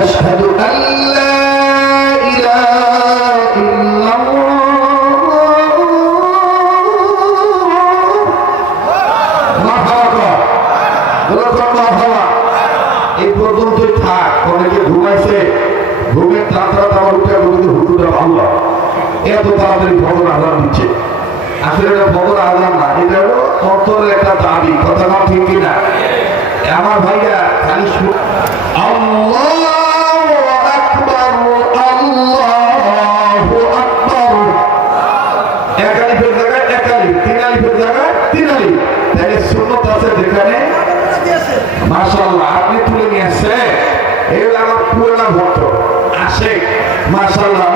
أشهد أن لا إله إلا الله এই পর্যন্তই থাক। অনেকে ঘুমাইছে, ঘুমের তাড়াতাড়ি আমার উঠে বলতে হুজুর আল্লাহ এত তাড়াতাড়ি ভগবান আজান দিচ্ছে। আসলে এটা ভগবান আজান না, এটা হলো অন্তরের একটা দাবি। কথা না ঠিক কিনা? আমার ভাইয়া খালি আল্লাহু আকবার, আল্লাহু আকবার। এক আলিফের জায়গায় এক আলিফ, তিন আলিফের জায়গায় তিন আলিফ। তাহলে সুন্নাত আছে যেখানে মাশাআল্লাহ আপনি তুলে নিয়ে আসছে। এগুলো আমার পুরোনো ভক্ত আসে মাশাআল্লাহ